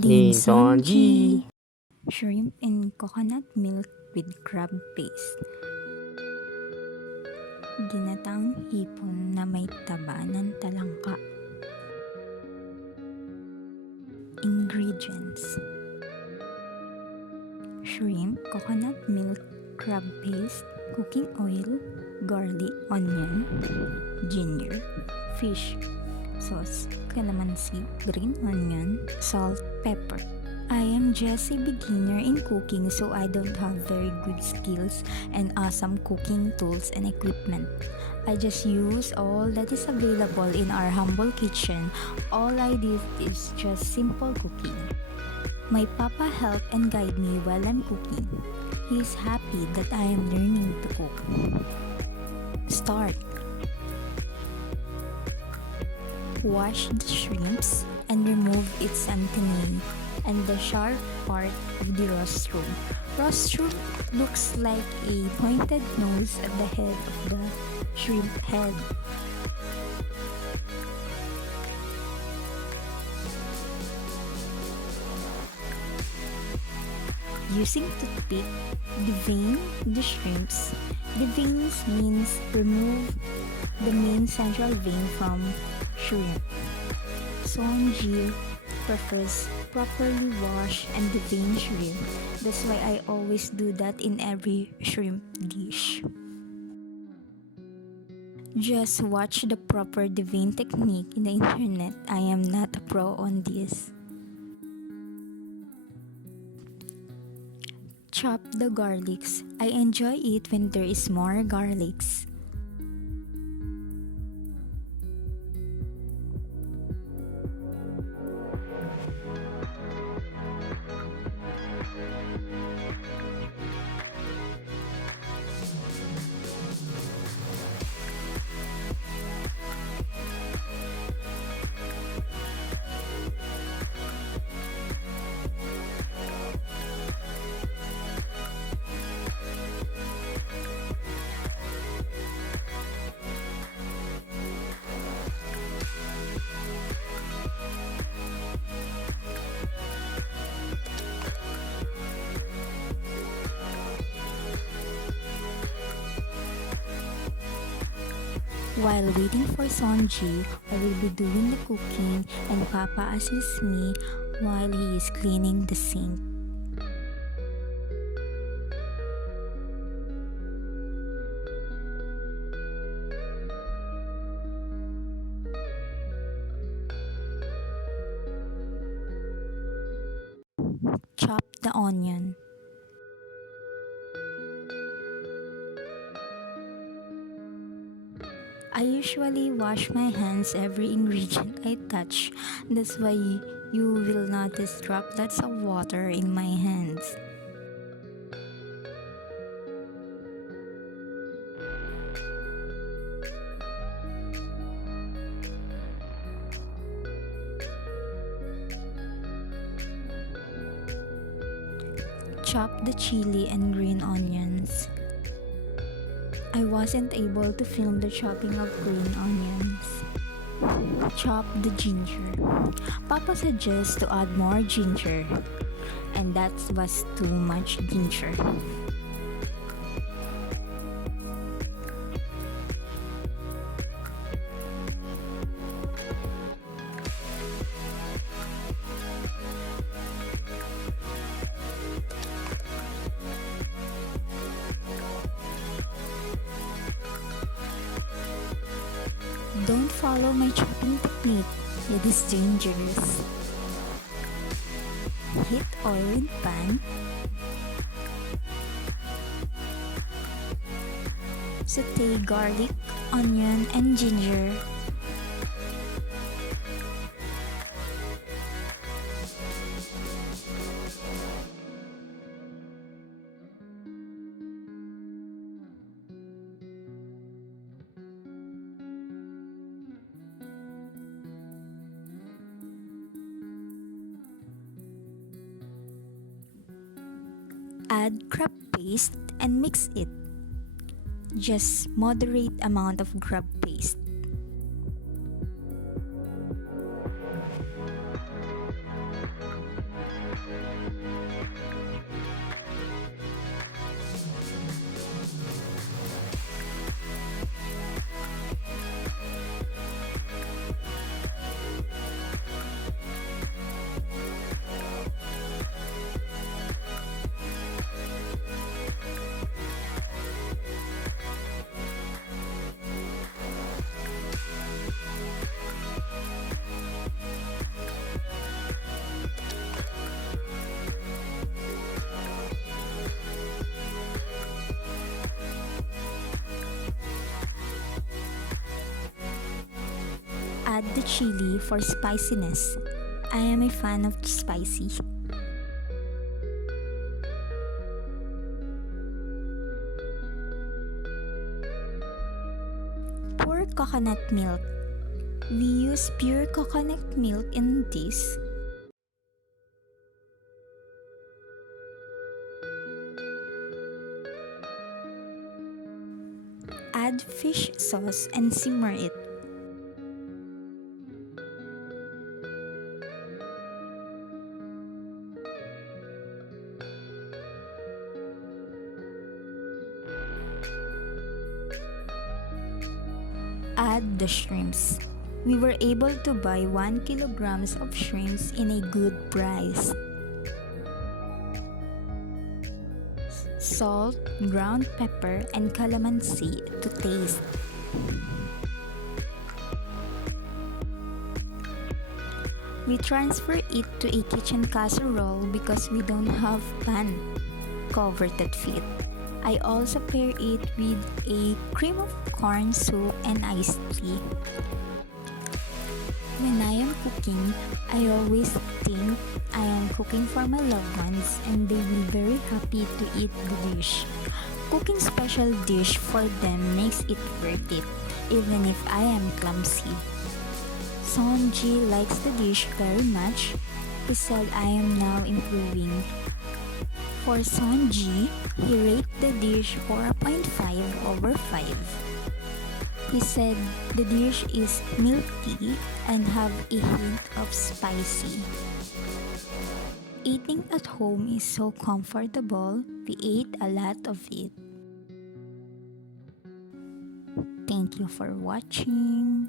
Linsonji! Shrimp in coconut milk with crab paste. Ginataang hipon na may taba ng talangka. Ingredients: shrimp, coconut milk, crab paste, cooking oil, garlic, onion, ginger, fish sauce, calamansi, green onion, salt, pepper. I am just a beginner in cooking, so I don't have very good skills and awesome cooking tools and equipment. I just use all that is available in our humble kitchen. All I did is just simple cooking. My papa helped and guide me while I'm cooking. He is happy that I am learning to cook. Start. Wash the shrimps and remove its antennae and the sharp part of the rostrum. Rostrum looks like a pointed nose at the head of the shrimp head. Using toothpick, devein the shrimps. Deveins means remove the main central vein from shrimp. Sonji prefers properly wash and devein shrimp. That's why I always do that in every shrimp dish. Just watch the proper devein technique in the internet. I am not a pro on this. Chop the garlics. I enjoy it when there is more garlics. While waiting for Sonji, I will be doing the cooking and Papa assists me while he is cleaning the sink. Chop the onion. I usually wash my hands every ingredient I touch. That's why you will notice droplets of water in my hands. Chop the chili and green onions. I wasn't able to film the chopping of green onions. Chop the ginger. Papa suggests to add more ginger, and that was too much ginger. Don't follow my chopping technique, it is dangerous. Heat oil in pan. Saute garlic, onion, and ginger. Add crab paste and mix it. Just moderate amount of crab paste. add the chili for spiciness. I am a fan of spicy. Pour coconut milk. We use pure coconut milk in this. Add fish sauce and simmer it. Add the shrimps. We were able to buy 1 kilograms of shrimps in a good price. Salt, ground pepper, and calamansi to taste. We transfer it to a kitchen casserole because we don't have pan cover that fit. I also pair it with a cream of corn soup and iced tea. When I am cooking, I always think I am cooking for my loved ones and they will be very happy to eat the dish. Cooking special dish for them makes it worth it, even if I am clumsy. Sonji likes the dish very much. He said I am now improving. For Sonji, he rated the dish 4.5/5. He said the dish is milky and have a hint of spicy. Eating at home is so comfortable. We ate a lot of it. Thank you for watching.